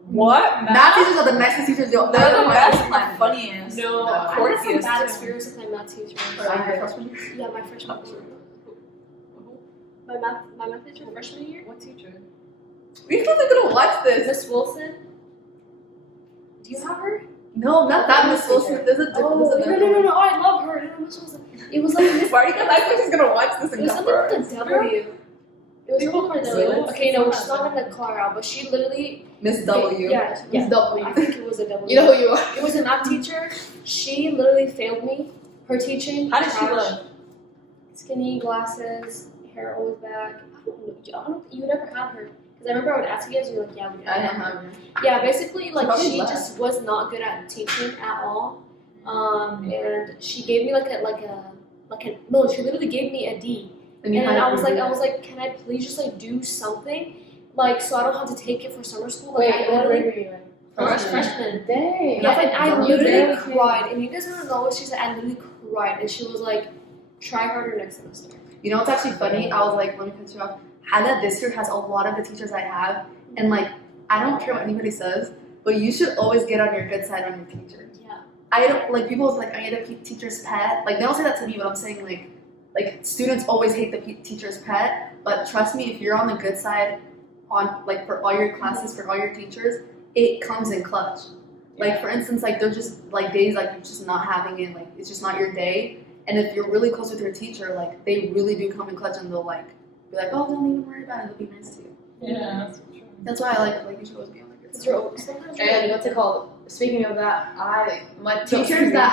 What? Math teachers are the nicest teachers. They're They're the best and the planet. funniest. no, No. I had some Quirkiest, bad too. experience with my math teacher. Or like your freshman year? Yeah, my freshman year. My math teacher freshman year. What teacher? You guys are gonna watch this. Miss Wilson. Do you have her? No, not that Miss Wilson. There's a different. Oh, there's a no! I love her. No, Miss Wilson. It was like Miss. Why are you guys acting like she's gonna watch this It and was come something for with us? a W. It was People something with a call it W. Willis. Okay, no, she's not gonna call her out, but she literally. Miss W. Yeah, Miss W. I think it was a W. You know who you are. It was a math teacher. She literally failed me. Her teaching. How did she trash. look? Skinny, glasses, hair always back. I don't know. You never had her. Because I remember I would ask you guys, you're like, yeah, we did. I didn't have her. Yeah, basically, like, probably she left. just was not good at teaching at all. And she gave me no, she literally gave me a D. And you And had I her was do like, can I please just like do something, like, so I don't have to take it for summer school? Like, Wait, I what literally grade were you in? freshman. Dang. Yeah, and I You literally barely cried, and you guys don't know what she said. I literally cried, and she was like, try harder next semester. You know what's actually funny? I was like, let me cut you off. Hannah this year has a lot of the teachers I have, and like, I don't care what anybody says, but you should always get on your good side on your teacher. Yeah. I don't like people was like, I hate the teacher's pet. Like they don't say that to me, but I'm saying like students always hate the teacher's pet. But trust me, if you're on the good side, on like for all your classes, for all your teachers, it comes in clutch. Like for instance, like there's just like days like you're just not having it, like it's just not your day. And if you're really close with your teacher, like they really do come in clutch and they'll like be like, oh, don't even worry about it. They'll be nice to you. Yeah, that's true. That's why I like you should always be on the good Because side. you're sometimes you're And like, what's it called? Speaking of that, my Don't teachers serious. that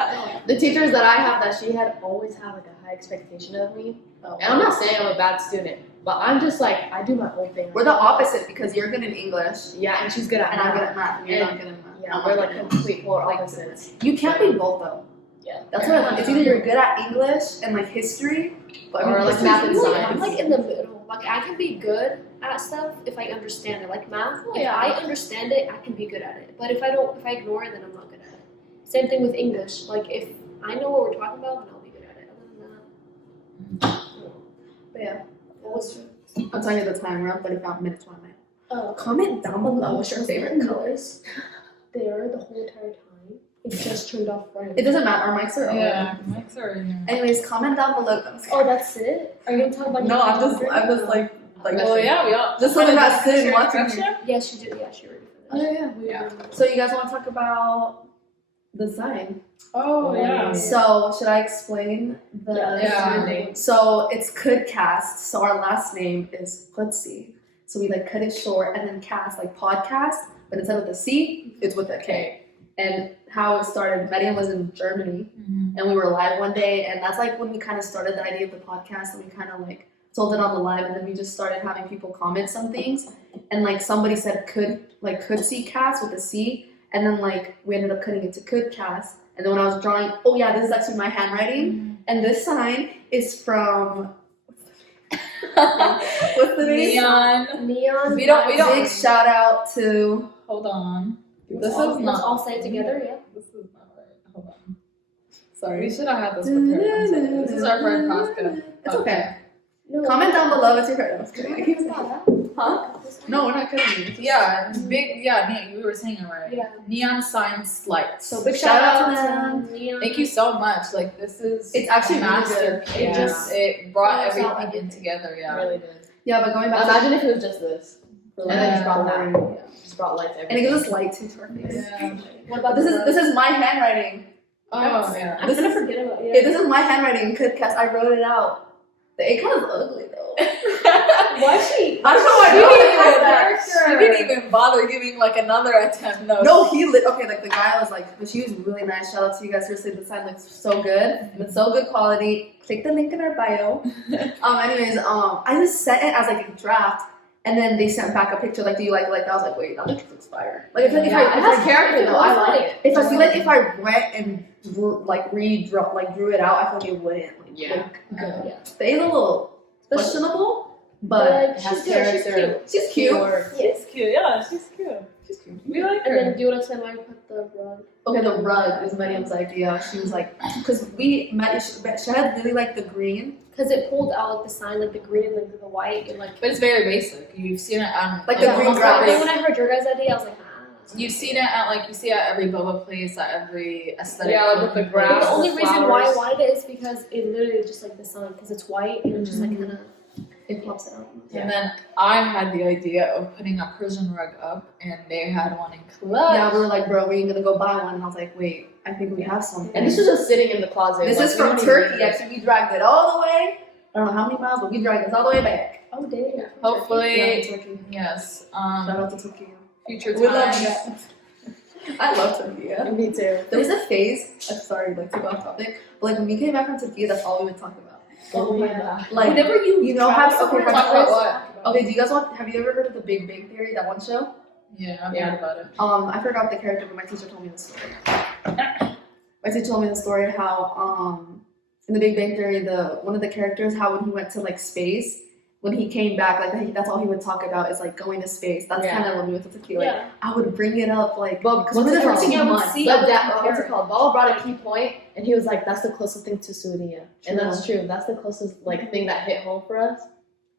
I have, the teachers that I have, that she had always had like a high expectation of me. Oh. And I'm not saying I'm a bad student, but I'm just like I do my own thing. We're the opposite because you're good in English Yeah, and she's good at and I'm good math. at math and you're And- not good at math. Yeah, I'm we're not like good at math. complete polar Like, opposites. You can't be both though. Yeah. That's what I learned. It's either you're good at English and like history, But Or, like, math and Really, science. I'm like in the middle. Like I can be good at stuff if I understand it. Like math, if yeah. I understand it, I can be good at it. But if I ignore it, then I'm not good at it. Same thing with English. Like if I know what we're talking about, then I'll be good at it. Other than that, But yeah, what's I'm telling you the time. We're on 35 minutes. One minute. oh, Comment down below what's your favorite colors. there the whole entire time. It just turned off right. It doesn't matter. Our mics are on. Yeah, mics are in here. Anyways, comment down below. Oh, that's it? Are you gonna talk about? No, your I'm just favorite? like. Well, yeah, we all Just looking at Sid and watching introduction. her. Yeah, she did. Yeah, she already Oh finished. yeah. Yeah. So you guys want to talk about the sign? Oh yeah. So should I explain the? Yeah. So it's KUDKAST. So our last name is Kudsi. So we like cut it short and then cast like podcast, but instead of the C, it's with a K. And how it started, Medium was in Germany, and we were live one day, and that's like when we kind of started the idea of the podcast, and we kind of like told it on the live, and then we just started having people comment some things, and like somebody said could see cast with a C, and then like we ended up cutting it to KUDKAST, and then when I was drawing, oh yeah, this is actually my handwriting, and this sign is from what's the name? Neon. We don't- Big shout out to Hold on. This is Let's not. all say it together. Yeah. This is not right. Hold on. sorry. We should have had this prepared. I'm sorry. This is our first podcast. It's okay. No, Comment down below what's your favorite. I'm just kidding. I keep saying that. Huh? No, we're not kidding. Yeah, big. Yeah, we were saying it right. Yeah. Neon Science Lights. So big Shout out to them. Neon. Thank you so much. Like this is. It's actually a really masterpiece. good. It just it brought It's all everything in everything. together. Yeah. Really did. Yeah, but going back Imagine if it was just this. And then just brought that. to Just brought lights and it everywhere. gives us light too to our face. Yeah. What about This is my handwriting. Oh yeah. I'm gonna forget about it. Yeah, this is my handwriting. KUDKAST. I wrote it out. It kind of ugly though. Why is she? I don't know why She I didn't wrote even- that. She didn't even bother giving like another attempt. No, okay, like the guy was like, but she was really nice. Shout out to you guys. Seriously, the sign looks so good. It's so good quality. Click the link in our bio. Anyways, I just sent it as like a draft, and then they sent back a picture. Like, do you like it like that? I was like, wait, that looks fire. Like, if It has character though. I like it. If I feel like if I went and drew it out, I feel like it wouldn't look good. Yeah. They's a little questionable, but Like, It has she's good. She's character. cute. she's cute. Yes. cute. Yeah, she's cute. She's cute. We like And her. then do you want to say why you put the rug? Okay, the rug is Mariam's idea. She was like, because Shahad really liked the green. Because it pulled out like the sign, like the green and the white, and like. But it's very basic. You've seen it on Like the green almost grass. like- then when I heard your guys' idea, I was like, You've seen it at like you see it at every boba place, at every aesthetic. Yeah, with looking the grass. But place. the only the reason why I flowers. wanted it is because it literally is just like the sun, because it's white and it just like kind of It pops out. And then I had the idea of putting a Persian rug up, and they had one in club. Yeah, we were like, bro, we ain't gonna go buy one. And I was like, wait, I think we have something. And this was just sitting in the closet. This like, is we from don't even Turkey. use it. Actually, we dragged it all the way. I don't know how many miles, but we dragged this all the way back. oh dang. Hopefully, Yeah, Turkey. yes. Shout out to Turkey. Future We love times. that. I love Turkey. Yeah. Me too. There was a phase. I'm sorry, like to go off topic, but like when we came back from Turkey, that's all we would talk about. Oh yeah. Like, Whenever you know travel how somewhere, okay, talk about what? okay, do you guys want? Have you ever heard of the Big Bang Theory? That one show. Yeah, I've Yeah. heard about it. I forgot the character, but my teacher told me the story. My teacher told me the story of how in the Big Bang Theory, one of the characters, how when he went to like space, when he came back, like that's all he would talk about is like going to space. That's Yeah. kind of when we went to Turkey. Like Yeah. I would bring it up like But because what's we're it there for called? 2 I would months. see- But Yeah, what's it called? Bala brought a key point, and he was like, "That's the closest thing to Saudiya," and that's true. That's the closest like thing that hit home for us.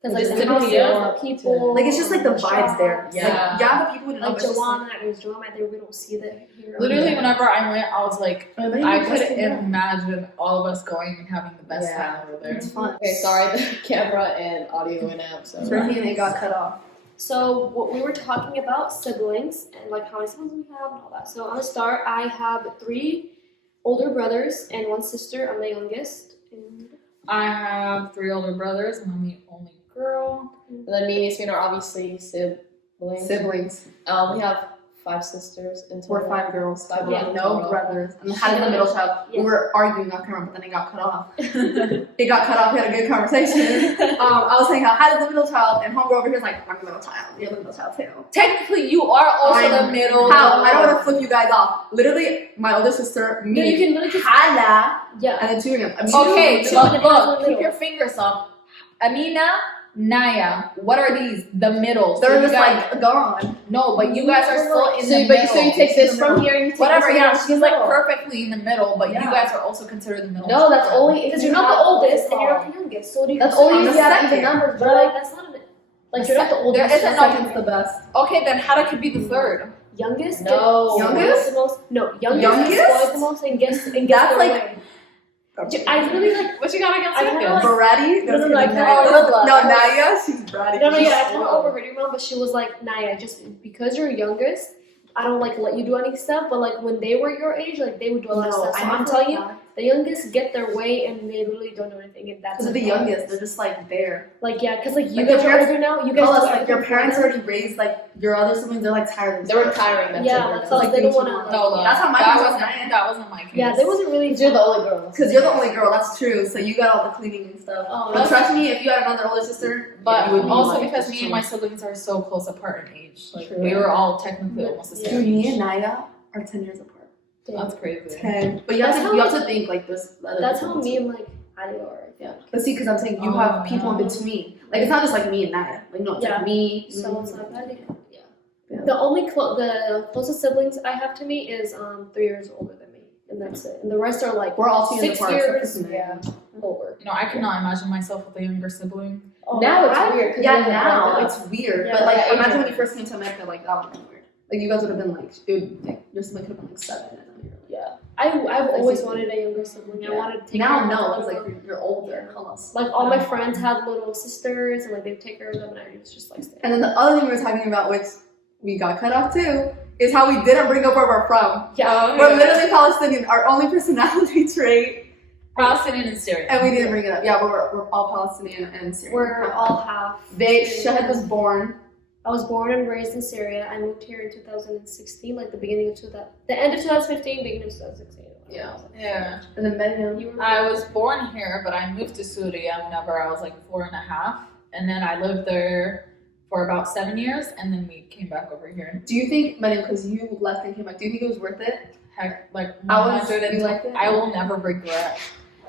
Because like Just the to houses, feel the people, Like it's just like the vibes there. shops. Yeah. Like, the people would know. Like but it's just Jawan, that was Jawan there. We don't see that here. Literally, Yeah. whenever I went, I was like, like, I let's couldn't do that. imagine all of us going and having the best Yeah. time over there. It's fun. Okay, sorry, the camera and audio went out. So Turkey and it got cut off. So what we were talking about siblings and like how many siblings we have and all that. So I'm gonna start. I have 3 older brothers and 1 sister. I'm the youngest. And I have 3 older brothers, and I'm the only girl. and then me and Yasmin are obviously siblings. Siblings. We have 5 sisters in total. We're 5 girls. Five Yeah. girls. No brothers. And had the middle child. We were arguing off camera, but then it got cut off. It got cut off. We had a good conversation. I was saying how Had is the middle child, and homegirl over here is like, I'm the middle child. You're the middle child too. Technically, you are also the middle. How? I don't want to flip you guys off. Literally, my older sister, me, No, you can literally just Hannah, yeah. and then 2 of them. I mean, Okay, two look, and a half look, in the keep middle. your fingers up. Amina, Naya, what are these? The middle. they're So you just guys, like gone. no, but you guys are still in the So middle. you take this from here and you take Whatever, this yeah, from she's here. like perfectly in the middle, but you Yeah. guys are also considered the middle. No, that's only Because you're not the oldest and you're not the youngest. So what do you That's consider only if you yourself? have even numbers, But bro. like that's not like you're not the oldest. There isn't you're no the Second's the best. Okay, then Hada could be the third. youngest. No. gets Youngest? the most. No, youngest Youngest? spoils the most and gets That's their like- way. I really like. What you got against I kinda youngest? like- Bratty? No, no, kidding. I Naya. kinda love No, that. Naya, she's bratty. No, She's yeah, I kind so- of overheard your mom, but she was like, Naya, just because you're youngest, I don't like let you do any stuff. But like when they were your age, like they would do a lot of No, stuff. So I I'm know telling you, that. the youngest get their way and they literally don't do anything. And that's Because of the like, youngest, they're just like there. Like yeah, because like you Like, guys your are parents- older now. You guys Tell us, do like your everything parents for them. already raised like your other siblings. They're like tired of They were stuff. tiring. That's Yeah, it. that's all like they they don't want want to. No, look, That's how my that parents wasn't was Naya. that wasn't my case. Yeah, there wasn't really. Because you're the only girl. Because you're the only girl, that's true. So you got all the cleaning and stuff. Oh, But yeah. trust me, if you had another older sister, But you would be also like, because me and my just siblings are so close apart in age. Like True. we were all technically almost the chilling. same. Dude, me and Naya are 10 years apart. That's crazy. 10. But you have That's to how you have we- to think like this. That's how me and like I are. Yeah. But see, because I'm saying you Oh, have people in yeah. between. Like it's not just like me and Naya. Like no, it's Yeah. like me. So it's like I think yeah. Yeah. The only the closest siblings I have to me is 3 years older than me, and that's it. And the rest are like We're all 2 years 6 apart. years. except for Samantha. Yeah, over. You know, I cannot imagine myself with a younger sibling. Oh, Now it's I- weird. 'cause Yeah, you guys are now grown up. it's weird. Yeah, but like yeah, imagine when yeah. you first came to America, like that would have been weird. Like you guys would have been like, dude, like, your sibling could have been like 7 and then you're like, Yeah, I've always wanted a younger sibling. I Yeah. wanted to take now care of no, them. because like you're older. Halas. Like all my friends had little sisters, and like they'd take care of them, and I was just like, stay. And then the other thing we were talking about, which we got cut off too, is how we didn't bring up where we're from. Yeah, We're literally Palestinian. Our only personality trait, Palestinian and Syrian. and we didn't bring it up. Yeah, but we're all Palestinian and Syrian. we're all half. They Syrian. Shahid was born. I was born and raised in Syria. I moved here in 2016, like the beginning of the end of 2015, beginning of 2016. Yeah. Yeah. And then Medium. You were I was born here, but I moved to Syria whenever I was like 4.5, and then I lived there for about 7 years, and then we came back over here. Do you think, Medium, because you left and came back, do you think it was worth it? Heck, like I was. 100 You liked it? I will never regret.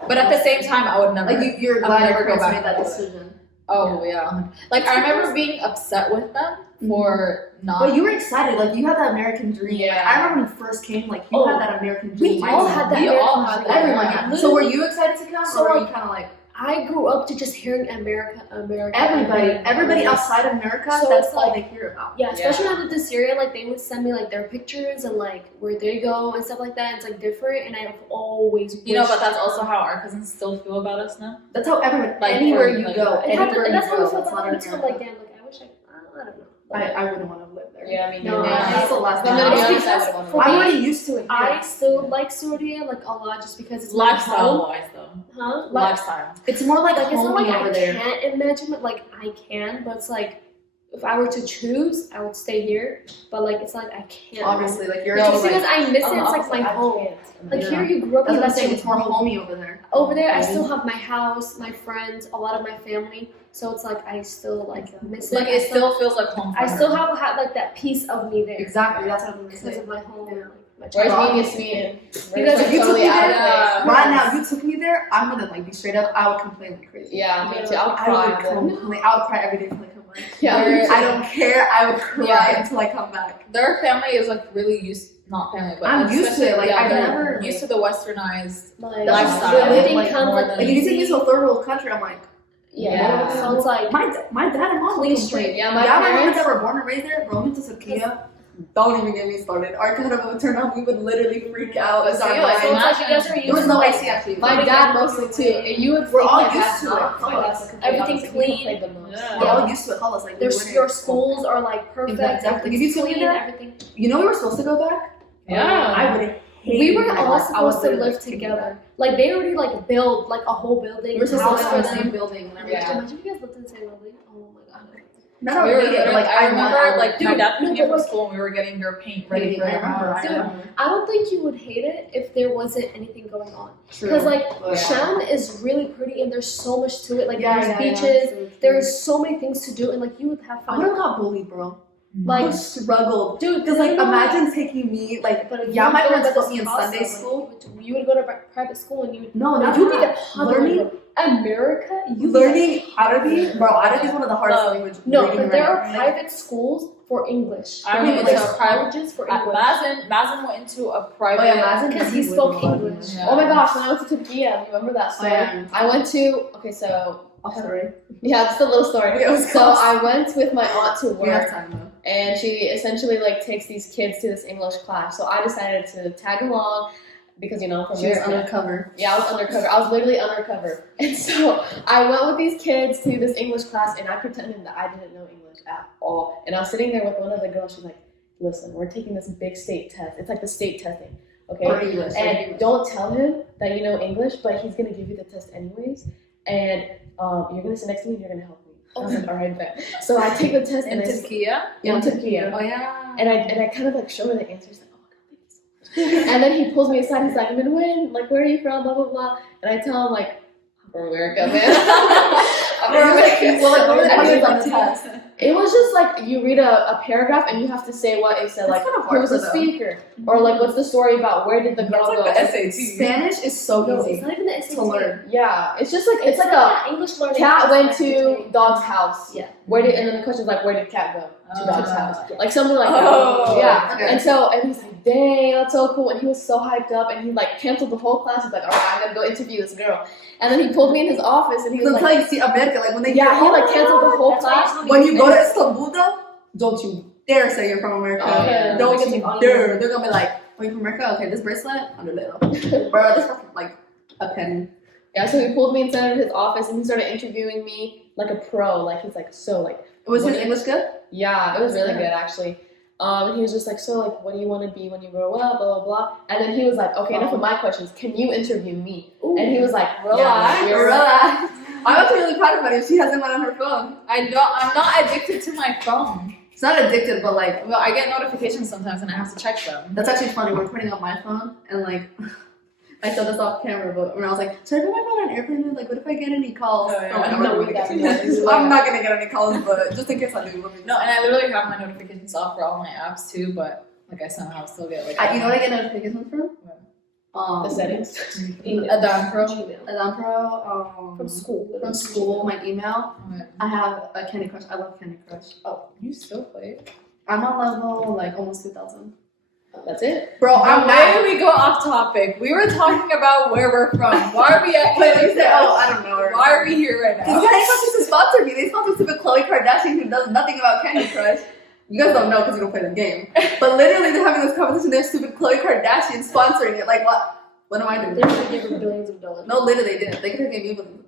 But at the same time, I would never. Like you're I'll glad never your go parents back made that to it. decision. Oh yeah. Like I remember being upset with them for not. But you were excited, like you had that American dream. Like, Yeah. I remember when you first came, like you Oh, had that American we dream. all had that We all American had dream. that. Everyone, Yeah. yeah. So were you excited to come, So, or were you like, kind of like I grew up to just hearing America. everybody outside America? So that's it's all like- they hear about. Yeah, especially when I lived in Syria, like they would send me like their pictures and like where they go and stuff like that. It's like different, and I've always You know, but wished- that's also how our cousins still feel about us now. That's how everyone, Like, anywhere for, you like, go, It happened, anywhere and you that's how go, I feel that's about not it. It's America. like damn, like I wish I don't know. I wouldn't want to live there. Yeah, I mean, No, yeah. That's the last thing. I'm gonna be I- honest, I because would want for to. I'm me, already used to it. I still like Syria like a lot just because it's my Lifestyle home. wise, though. Huh? Like, Lifestyle. It's more like it's not homey like over I there. can't imagine it. Like I can, but it's like if I were to choose, I would stay here. But like it's like I can't. Obviously, like you're Just always because like, I miss it, I'm it's like opposite, my I home. can't. Like Yeah. here, you grew up. that's You what I'm lived saying. in It's more home. homey over there. Over there, I Mhm. still have my house, my friends, a lot of my family. So it's like I still like miss it. Like it still feels like home. For I her. still have like that piece of me there. Exactly. That's what I'm gonna Because say. of my home. Yeah. My Whereas childhood. me and Sweden, You guys- if you took me out of there, place. Right now, if you took me there, I'm gonna like be straight up. I would complain like crazy. Yeah, me too. I would I cry. would complain. I would cry every day until I come back. Yeah, Where- I don't care. I would cry Yeah. until I come back. Their family is like really used, not family, but I'm used to it, like, I've they're never, used to the westernized. Like, Lifestyle. everything Like, comes more like than- Like if you take me to a third world country, I'm like, yeah. So it's like my dad and mom Clean would street. complain. Yeah, my my parents parents- that were born and raised there, bro, went to Turkey. Don't even get me started. Our kind of would turn up, we would literally freak out. It's our See, like, so mind. it's like you guys are used There was to no like, AC actually. My dad mostly too. And you would We're think all my used dad's to not, it. my dad's a complete Everything opposite. He clean. complained the most. Yeah. We're all used to it. Call us like we wouldn't- your schools are like perfect. Exactly. Everything's If you took me clean, there, everything. You know we were supposed to go back? Yeah. I would hate We were my all life. I was supposed to literally live like, together. Like they already like build like a whole building. We were supposed house to for live in the them. same building and everything. Yeah. Imagine if you guys lived in the same building. Oh my god. not really. Like I remember, like my dad no, picked me up from school and we were getting their paint ready for I remember. I don't think you would hate it if there wasn't anything going on. True. Because like Yeah. Sham is really pretty and there's so much to it. Like there's Yeah. beaches, there's so many things to do, and like you would have I fun. would have got bullied, bro. Like I struggled. dude, Because like you know what? imagine taking me like But if yeah, you my would go parents to put me in Casa, Sunday like, school. You would go to private school and you would No, you would not get learning America. You learning Arabic, bro. Arabic is one of the hardest languages. No, reading but and there are writing. private schools for English. I There went are, to like a private- colleges for English. Mazen went into a private. Oh yeah, Mazen Because he would spoke know. English. Yeah. Oh my gosh, when I went to Turkey, you remember that story? yeah. I went to, okay, so, Oh, sorry. yeah, just a little story. Yeah, it was So close. I went with my aunt to We have work, time though. and she essentially like takes these kids to this English class. So I decided to tag along because, you know, I'm from She was America. undercover. Yeah, I was undercover. I was literally undercover. And so I went with these kids to this English class, and I pretended that I didn't know English at all. And I was sitting there with one of the girls. She's like, listen, we're taking this big state test. It's like the state testing, okay? Or English. And don't tell him that you know English, but he's going to give you the test anyways. And you're going to sit next to me, and you're going to help me. I was like, all right, bet. So I take the test, in and Turkey. in Turkey. Oh yeah. And I kind of like show her the answers, like, oh my god, thank you so much. And then he pulls me aside. He's like, I'm gonna win. Like, where are you from? Blah blah blah. And I tell him like, I'm from America, man. I'm from America. Well, like, what were the And he's questions on like, the test? it was just like you read a paragraph and you have to say what it said. Like, That's kinda who was hard the for them. speaker, or like, what's the story about? Where did the girl It's go? like the SAT. Spanish is so No, easy it's not even the SAT. to learn. Yeah, it's just like it's like a that English learning. cat test went that to you dog's house. Yeah. Where did and then the question's like, where did cat go? To dog's house. Yeah. Like something like Oh, that. Yeah. okay. And so and he's like, dang, that's so cool. And he was so hyped up and he like canceled the whole class. He's like, all right, I'm gonna go interview this girl. And then he pulled me in his office and he was They'll like, tell you, see America, like when they yeah, he hear, like canceled the whole That's why class. it's when you go to Istanbul though, don't you dare say you're from America. Oh, yeah. Don't Because you of dare. They're gonna be like, are you from America? Okay, this bracelet, $100. Bro, this fucking like a penny. Yeah, so he pulled me inside of his office and he started interviewing me like a pro. Like he's like, so like, Was his What- English good? yeah, it was really Yeah. good actually. And he was just like, so like, what do you want to be when you grow up? Blah blah blah. And then he was like, okay, enough of my questions. Can you interview me? And he was like, Relax, yeah, you're Relax. I'm actually really proud of her if she hasn't one on her phone. I'm not addicted to my phone. It's not addicted, but like, Well, I get notifications sometimes and I have to check them. that's actually funny. We're putting on my phone and like, I said this off camera, but when I was like, should I put my phone on airplane mode? Like, what if I get any calls? Oh, yeah. I'm not No, gonna get any calls. yeah. I'm not gonna get any calls, but just in case I do. let me No, and I literally have my notifications off for all my apps too, but like I somehow still get like. you know what I get notifications from? the settings. Adan Pro. Gmail. Alarm Pro, From school. From school, my email. Okay. I have a Candy Crush. I love Candy Crush. Oh, you still play it? I'm on level like almost 2,000. That's it. Bro, I'm Why mad. did we go off topic? We were talking about where we're from. Why are we at? Wait, let me say, I don't know. Why are we here right Because now? Candy Crush used to sponsor me. They sponsored stupid Khloe Kardashian who does nothing about Candy Crush. You guys don't know because you don't play the game. But literally, they're having this competition. There's stupid Khloe Kardashian sponsoring it. Like, what? What am I doing? They're gonna give her billions of dollars. No, literally, they didn't. They could have gave me billions of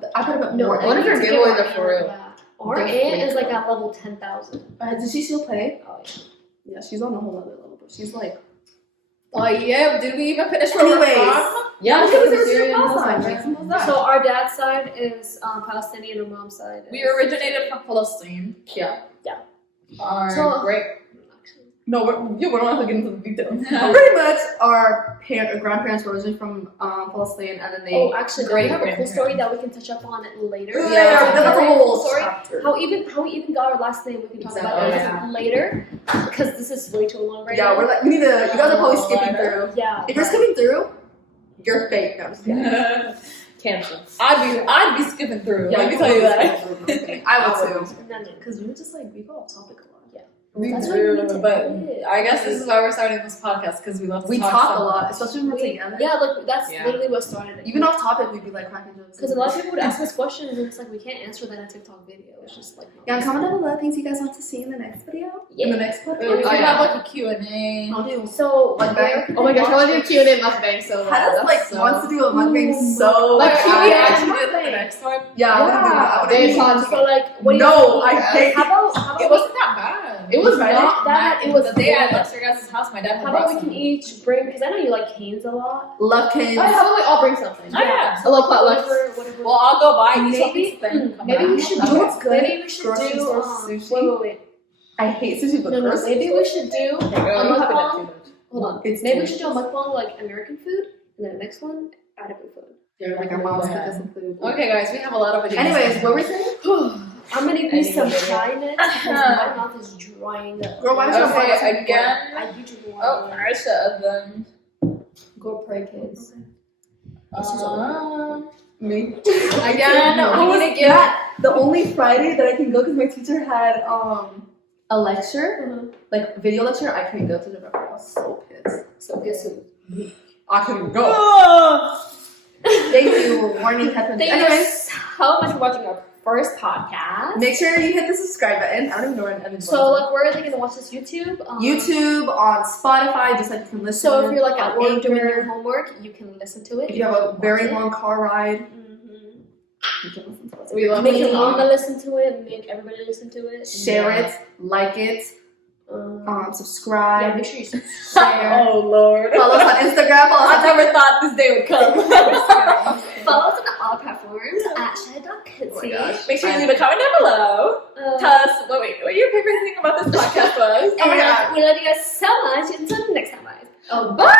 dollars. I could have put No, more. What if they your need to giveaways give are for real? Yeah. Our They're aunt fake. is like at level 10,000. Does she still play? Oh yeah. Yeah, she's on a whole other level. But she's like, Oh yeah, did we even finish where we're Anyways. from? Yeah, Because because it was it's your Syrian. past that's time, fine. like, simple as that. So our dad's side is Palestinian, and mom's side is... We originated from Palestine. yeah. Our So- great. No, we don't have to get into the details. Pretty much, our grandparents were originally from Palestine, and then they. Oh, actually, no, we have a cool Great-grandparents. story that we can touch up on later. Yeah, that's a whole story. chapter. How we even got our last name, we can talk about Exactly. that later. Because this is way too long right Yeah, now. we're like, we need to. You guys are probably skipping through. Yeah. If you're skipping through, you're fake. No, I'm just kidding. Cancel. I'd be skipping through. Yeah, Let me tell you that. I would too. Because we were just like, we go off topic a lot. Yeah. We That's why we need do, to but edit. I guess this is why we're starting this podcast because we love to We talk talk so a lot, much. especially when we're together. Yeah, like that's Yeah. literally what started it. Even off topic, we'd be like cracking jokes. Because a lot of people would ask us questions and it's like we can't answer that in a TikTok video. It's just like Yeah, and comment down below things you guys want to see in the next video. In the next We podcast. should yeah. have like a Q&A. I'll do. So Like that. Oh my gosh, I want to do Q&A mukbang so bad. Hannah's like so- wants to do a mukbang so Like, bad. Q&A. actually do it the next one. Yeah, I want to do that. I They want to talk- So like, what do you No, think? I hate How about It wasn't that bad. It was Friday? not that. It was the day I good. left your guys' house. My dad had How brought about we can some. each bring, because I know you like canes a lot. Love canes. Oh, how about we all bring something? Oh, yeah. A little potluck. Whatever. Well, I'll go buy you Maybe- something. Come Maybe back. we should You know do. what's good? Maybe we should Grocery do. store sushi. Wait. I hate sushi, but No. grocery Maybe we should do There you go. a I'm not gonna mukbang. do that. Hold on. It's Maybe we delicious. should do a mukbang like American food, and then the next one Arabic food. They're like our moms cook us some food. Okay, guys, we have a lot of ideas. Anyways, what were we saying? I'm gonna need Anything some good. shyness because my mouth is drying up. Girl, why don't you have Okay, fun? again. I usually want Oh, I said them. go pray, kids. Me. Again, No, I'm what gonna was give. that? The only Friday that I can go because my teacher had a lecture, like video lecture. I couldn't go to the I was so pissed. So guess who? I couldn't go. Thank you, warning headphones. Thank you Anyways, guys so much for watching our first podcast. make sure you hit the subscribe button. I don't even know where Evan's So like, where are they gonna watch this? YouTube. YouTube, on Spotify, just like you can listen. So if you're like at on work doing Anchor. your homework, you can listen to it. If you have a Watch very it. long car ride, Mhm. you can listen to us. We love Make it. your mama listen to it. Make everybody listen to it. Share it, like it, Yeah, subscribe, make sure you share. Oh Lord. follow us on Instagram. Follow us I on never thought this day would come. Follow us on all platforms at Shy.Kitsy. Oh my gosh. Make sure you leave a comment down below. Tell us what your favorite thing about this podcast was. Oh my God. And we love you guys so much. Until next time, guys. Oh, bye.